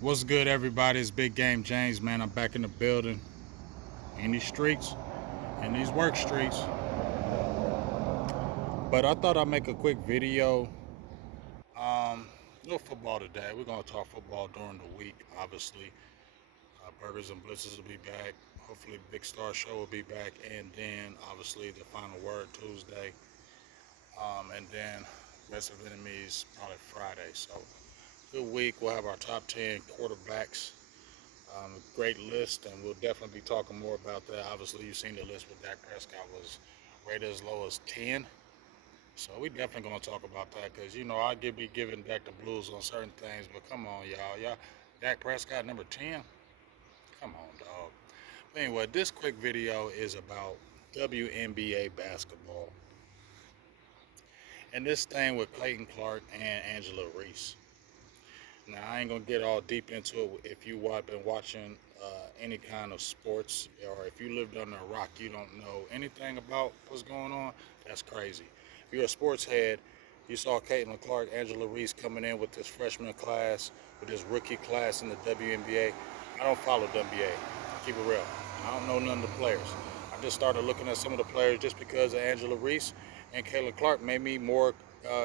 What's good, everybody? It's Big Game James, man. I'm back in the building, in these streets, in these work streets. But I thought I'd make a quick video. No football today. We're gonna talk football during the week, obviously. Burgers and Blitzes will be back. Hopefully, Big Star Show will be back, and then obviously the Final Word Tuesday, and then Rest of Enemies probably Friday. So good week. We'll have our top 10 quarterbacks. Great list, and we'll definitely be talking more about that. Obviously, you've seen the list with Dak Prescott was rated as low as 10. So we definitely going to talk about that because, I could be giving Dak the blues on certain things, but come on, y'all. Dak Prescott, number 10? Come on, dog. But anyway, this quick video is about WNBA basketball. And this thing with Clayton Clark and Angela Reese. Now, I ain't gonna get all deep into it. If you have been watching any kind of sports, or if you lived under a rock, you don't know anything about what's going on. That's crazy. If you're a sports head, you saw Caitlin Clark, Angela Reese coming in with this freshman class, with this rookie class in the WNBA. I don't follow WNBA. Keep it real. I don't know none of the players. I just started looking at some of the players just because of Angela Reese and Caitlin Clark made me more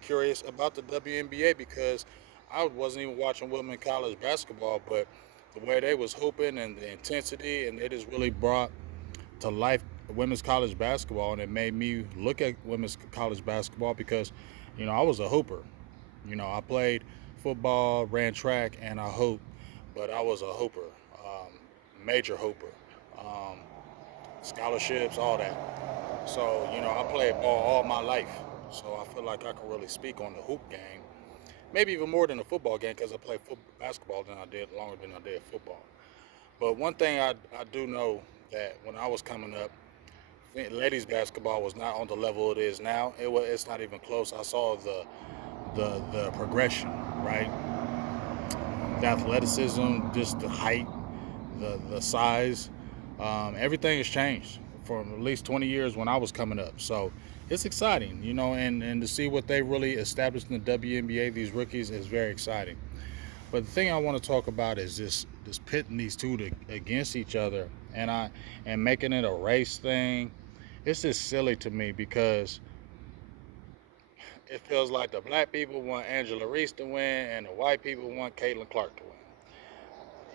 curious about the WNBA because I wasn't even watching women college basketball, but the way they was hooping and the intensity, and they just really brought to life women's college basketball, and it made me look at women's college basketball because, I was a hooper. I played football, ran track, and I hooped, but I was a hooper, major hooper, um, scholarships, all that. So, I played ball all my life. So I feel like I can really speak on the hoop game maybe even more than a football game because I played basketball than I did longer than I did football. But one thing I do know that when I was coming up, ladies basketball was not on the level it is now. It's not even close. I saw the progression, right? The athleticism, just the height, the size, everything has changed from at least 20 years when I was coming up. So it's exciting, and to see what they really established in the WNBA, these rookies, is very exciting. But the thing I want to talk about is this pitting these two against each other, and making it a race thing. It's just silly to me because it feels like the black people want Angela Reese to win and the white people want Caitlin Clark to win.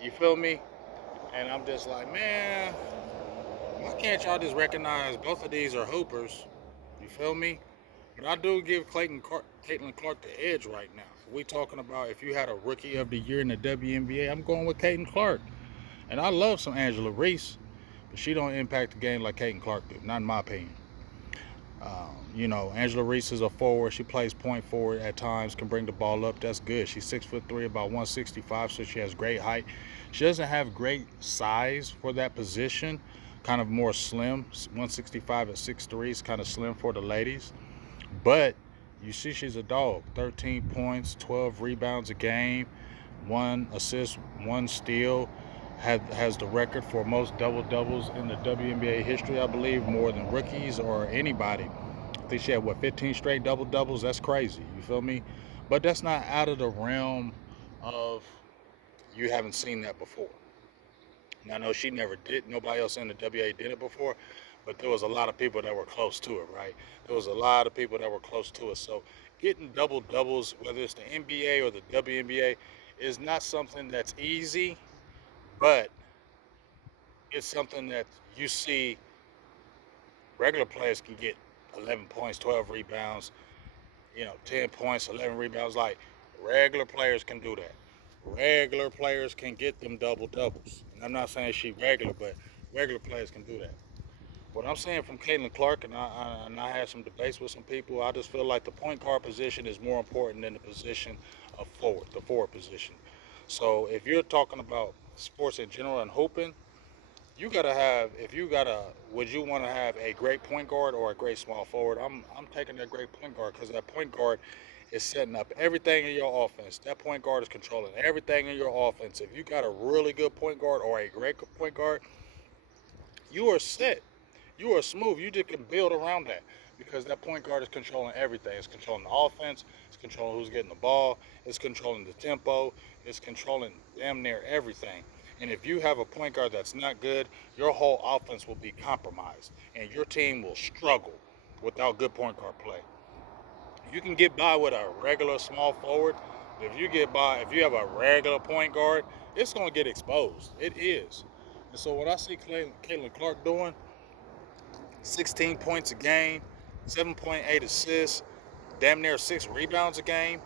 You feel me? And I'm just like, man, why can't y'all just recognize both of these are hoopers? You feel me? But I do give Caitlin Clark the edge right now. We talking about if you had a rookie of the year in the WNBA, I'm going with Caitlin Clark. And I love some Angela Reese, but she don't impact the game like Caitlin Clark do, not in my opinion. Angela Reese is a forward. She plays point forward at times, can bring the ball up. That's good. She's 6'3", about 165, so she has great height. She doesn't have great size for that position. Kind of more slim. 165 at 6'3" is kind of slim for the ladies. But you see, she's a dog. 13 points, 12 rebounds a game, 1 assist, 1 steal. Has the record for most double doubles in the WNBA history, I believe, more than rookies or anybody. I think she had 15 straight double doubles. That's crazy. You feel me? But that's not out of the realm of you haven't seen that before. Now, I know she never did. Nobody else in the WA did it before, but there was a lot of people that were close to it, right? There was a lot of people that were close to it. So getting double doubles, whether it's the NBA or the WNBA, is not something that's easy, but it's something that you see regular players can get 11 points, 12 rebounds, 10 points, 11 rebounds. Like regular players can do that. Regular players can get them double doubles. And I'm not saying she regular, but regular players can do that. What I'm saying from Caitlin Clark, and I had some debates with some people, I just feel like the point guard position is more important than the position of forward, the forward position. So if you're talking about sports in general and hoping, you gotta have, if you gotta, would you want to have a great point guard or a great small forward? I'm taking that great point guard because that point guard is setting up everything in your offense. That point guard is controlling everything in your offense. If you got a really good point guard or a great point guard, you are set. You are smooth. You just can build around that because that point guard is controlling everything. It's controlling the offense. It's controlling who's getting the ball. It's controlling the tempo. It's controlling damn near everything. And if you have a point guard that's not good, your whole offense will be compromised, and your team will struggle without good point guard play. You can get by with a regular small forward. But if you have a regular point guard, it's going to get exposed. It is. And so what I see Caitlin Clark doing, 16 points a game, 7.8 assists, damn near 6 rebounds a game.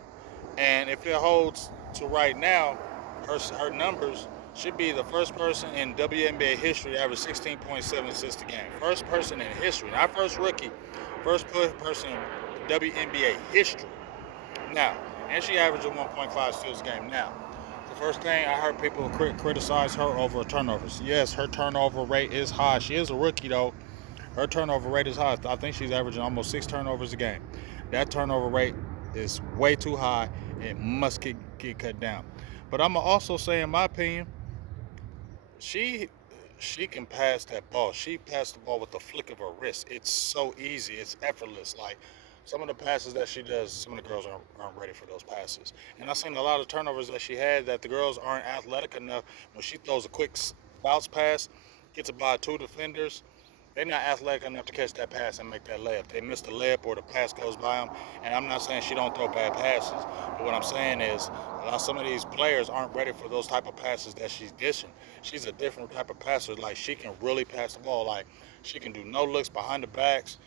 And if it holds to right now, her numbers should be the first person in WNBA history to average 16.7 assists a game. First person in history, not first rookie, first person in WNBA history. Now, and she averaging 1.5 steals a game. Now, the first thing I heard people criticize her over turnovers. Yes, her turnover rate is high. She is a rookie though. Her turnover rate is high. I think she's averaging almost 6 turnovers a game. That turnover rate is way too high. It must get cut down. But I'm also say, in my opinion, she she can pass that ball. She passed the ball with the flick of her wrist. It's so easy. It's effortless. Like some of the passes that she does, some of the girls aren't ready for those passes. And I've seen a lot of turnovers that she had that the girls aren't athletic enough. When she throws a quick bounce pass, gets it by two defenders, they're not athletic enough to catch that pass and make that layup. They miss the layup or the pass goes by them. And I'm not saying she don't throw bad passes, but what I'm saying is some of these players aren't ready for those type of passes that she's dishing. She's a different type of passer. Like she can really pass the ball. Like she can do no looks behind the backs,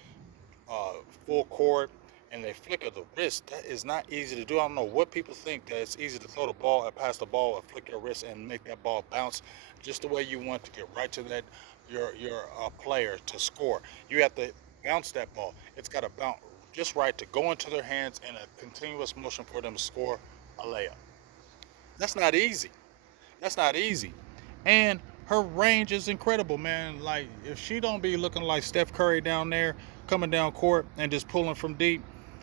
uh, full court, and they flick of the wrist. That is not easy to do. I don't know what people think that it's easy to throw the ball and pass the ball and flick your wrist and make that ball bounce just the way you want to get right to that your player to score. You have to bounce that ball. It's got to bounce just right to go into their hands in a continuous motion for them to score a layup. That's not easy. That's not easy. And her range is incredible, man. Like if she don't be looking like Steph Curry down there, coming down court and just pulling from deep,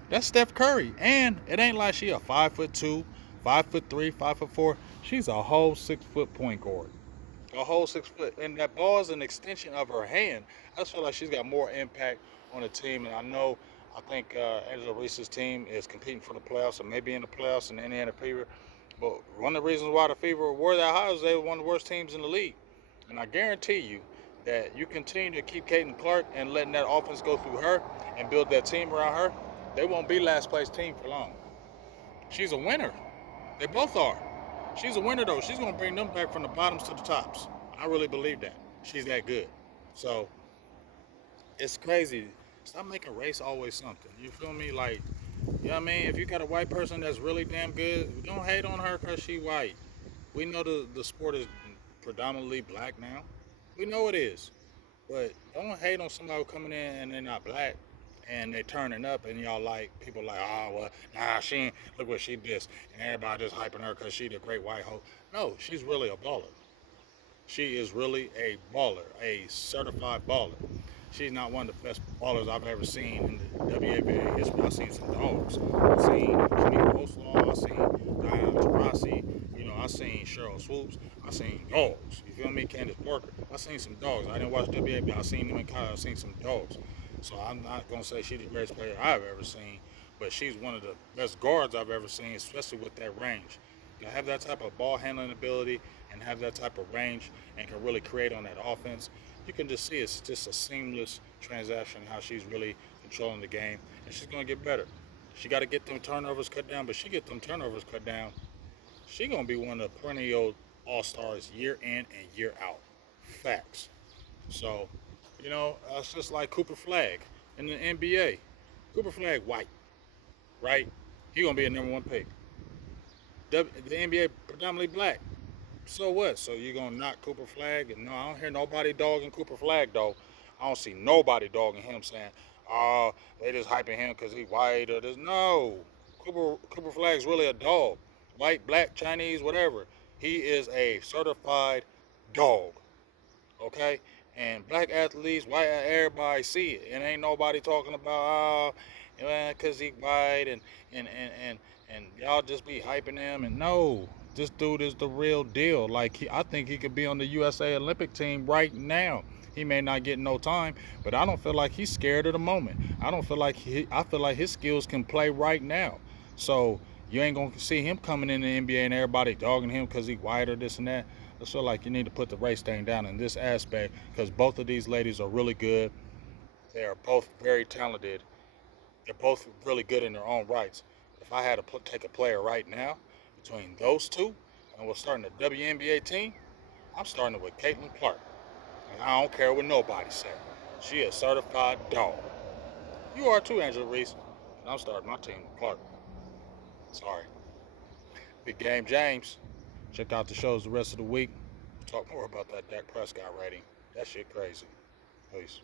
that's Steph Curry. And it ain't like she a 5'2", 5'3", 5'4". She's a whole 6 foot point guard. A whole 6 foot. And that ball is an extension of her hand. I just feel like she's got more impact on the team. And I think Angela Reese's team is competing for the playoffs and maybe in the playoffs in the Indiana Fever. But one of the reasons why the Fever were that high is they were one of the worst teams in the league. And I guarantee you that you continue to keep Caitlin Clark and letting that offense go through her and build that team around her, they won't be last place team for long. She's a winner. They both are. She's a winner though. She's gonna bring them back from the bottoms to the tops. I really believe that. She's that good. So it's crazy. Stop making race always something. You feel me? Like, you know what I mean? If you got a white person that's really damn good, don't hate on her because she white. We know the sport is predominantly black now. We know it is. But don't hate on somebody coming in and they're not black and they turning up and y'all like, people like, oh, well, nah, she ain't, look what she did. And everybody just hyping her because she the great white hope. No, she's really a baller. She is really a baller, a certified baller. She's not one of the best ballers I've ever seen in the WNBA history. I've seen some dogs. I've seen Kimiko Oslaw. I've seen Diana Taurasi. I've seen Cheryl Swoops. I've seen dogs. You feel me? Candace Parker. I've seen some dogs. I didn't watch WNBA, but I've seen them in college. I've seen some dogs. So I'm not going to say she's the greatest player I've ever seen, but she's one of the best guards I've ever seen, especially with that range. To have that type of ball handling ability and have that type of range and can really create on that offense, you can just see it's just a seamless transaction how she's really controlling the game, and she's going to get better. She got to get them turnovers cut down, but she get them turnovers cut down, she going to be one of the perennial all-stars year in and year out. Facts. So, it's just like Cooper Flag in the NBA. Cooper Flag white, right? He going to be a number one pick. The NBA predominantly black. So what? So you gonna knock Cooper Flag? And no, I don't hear nobody dogging Cooper Flag though. I don't see nobody dogging him saying, "Oh, they just hyping him because he white or this." No, Cooper Flag's really a dog. White, black, Chinese, whatever. He is a certified dog. Okay, and black athletes, white, everybody see it, and ain't nobody talking about because he white and y'all just be hyping him. And no, this dude is the real deal. Like I think he could be on the USA Olympic team right now. He may not get no time, but I don't feel like he's scared of the moment. I don't feel like I feel like his skills can play right now. So you ain't gonna see him coming in the NBA and everybody dogging him because he white or this and that. I feel like you need to put the race thing down in this aspect because both of these ladies are really good. They are both very talented. They're both really good in their own rights. If I had to take a player right now between those two, and we're starting a WNBA team, I'm starting with Caitlin Clark. And I don't care what nobody says. She is a certified dog. You are too, Angela Reese. And I'm starting my team with Clark. Sorry. Big Game James. Check out the shows the rest of the week. Talk more about that Dak Prescott rating. That shit crazy. Peace.